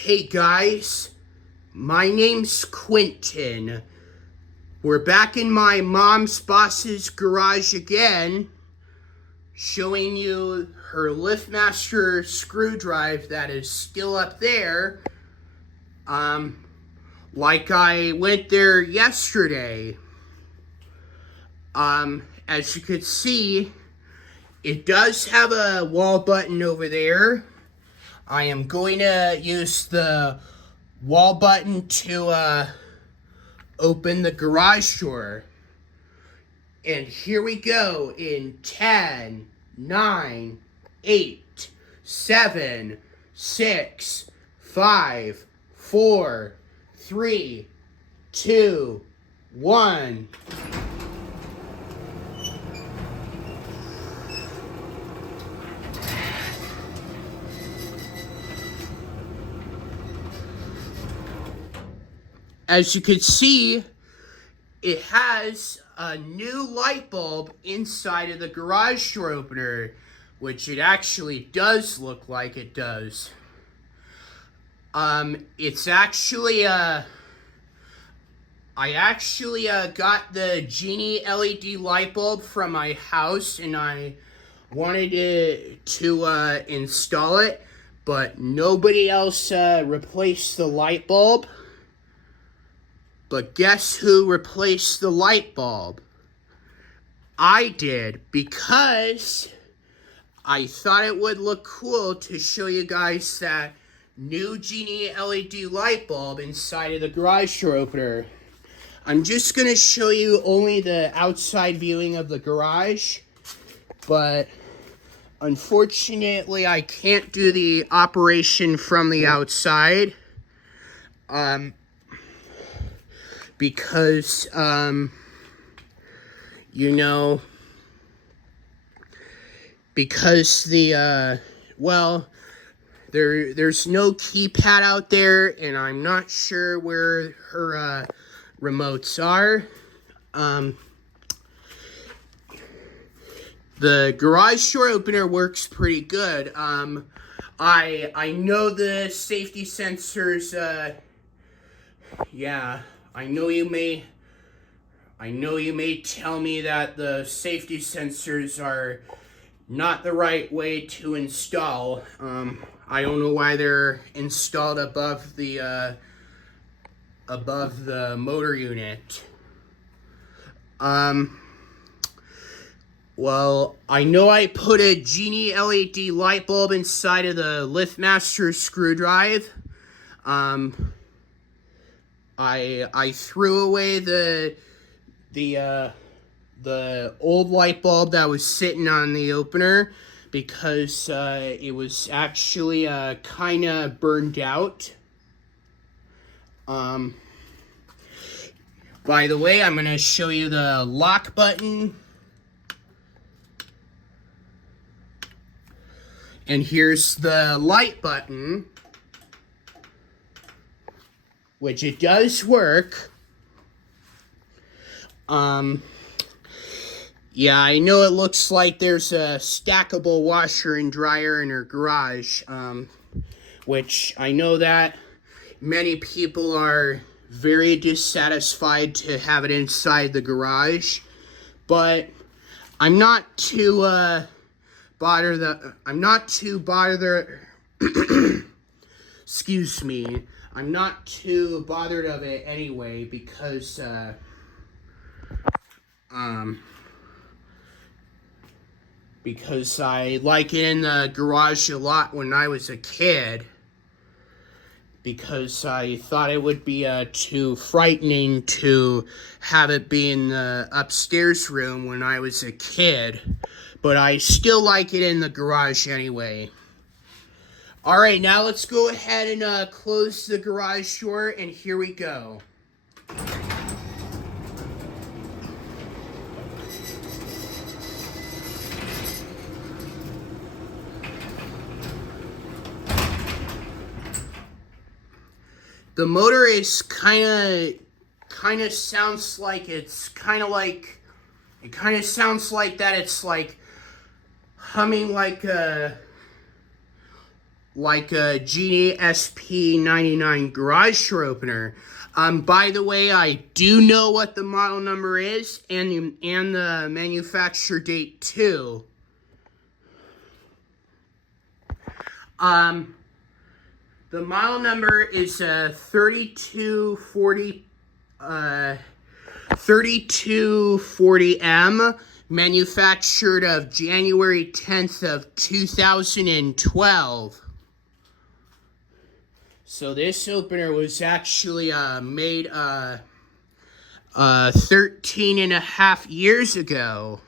Hey guys, my name's Quentin. We're back in my mom's boss's garage again, showing you her Liftmaster screwdriver that is still up there. Like I went there yesterday. As you could see, it does have a wall button over there. I am going to use the wall button to open the garage door. And here we go in 10, 9, 8, 7, 6, 5, 4, 3, 2, 1. As you can see, it has a new light bulb inside of the garage door opener, which it actually does look like it does. It's actually, I actually got the Genie LED light bulb from my house, and I wanted to install it, but nobody else replaced the light bulb. But guess who replaced the light bulb? I did, because I thought it would look cool to show you guys that new Genie LED light bulb inside of the garage door opener. I'm just going to show you only the outside viewing of the garage, but unfortunately I can't do the operation from the outside. Because, you know, because the, well, there's no keypad out there, and I'm not sure where her, remotes are. The garage door opener works pretty good. I know the safety sensors, yeah. I know you may tell me that the safety sensors are not the right way to install. I don't know why they're installed above the motor unit. Well, I know I put a Genie LED light bulb inside of the Liftmaster screwdriver. I threw away the old light bulb that was sitting on the opener because it was actually kind of burned out. By the way, I'm going to show you the lock button. And here's the light button, which it does work. Yeah, I know it looks like there's a stackable washer and dryer in her garage, which I know that many people are very dissatisfied to have it inside the garage, but I'm not too excuse me. I'm not too bothered of it anyway, because I like it in the garage a lot when I was a kid, because I thought it would be too frightening to have it be in the upstairs room when I was a kid, but I still like it in the garage anyway. Alright, now let's go ahead and close the garage door, and here we go. The motor is kind of sounds like it's sounds like that it's like humming like a like a Genie SP99 garage door opener. By the way, I do know what the model number is and the manufacturer date too. The model number is 3240M, manufactured of January 10th of 2012. So this opener was actually made 13 and a half years ago.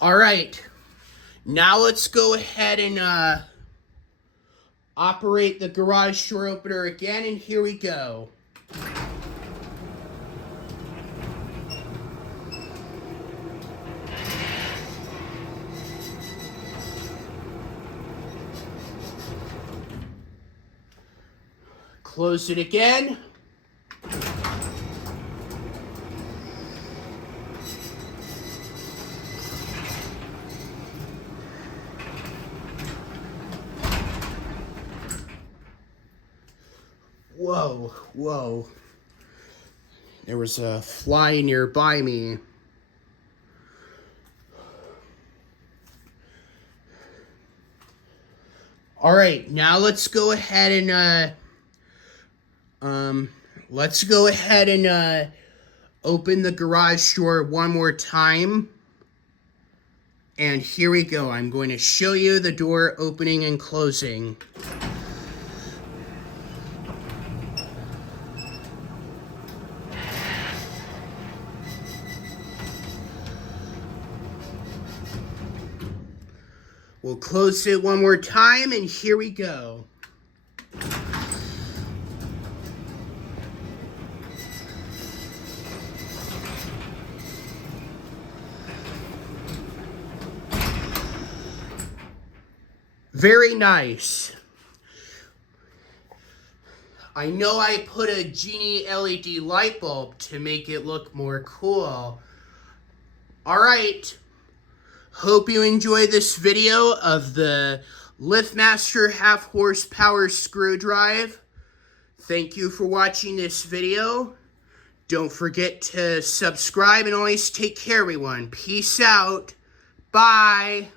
Alright, now let's go ahead and operate the garage door opener again, and here we go. Close it again. Whoa, whoa. There was a fly nearby me. Alright, now let's go ahead and open the garage door one more time. And here we go. I'm going to show you the door opening and closing. We'll close it one more time, and here we go. Very nice. I know I put a Genie LED light bulb to make it look more cool. Alright. Hope you enjoyed this video of the Liftmaster half horsepower screw drive. Thank you for watching this video. Don't forget to subscribe and always take care, everyone. Peace out. Bye.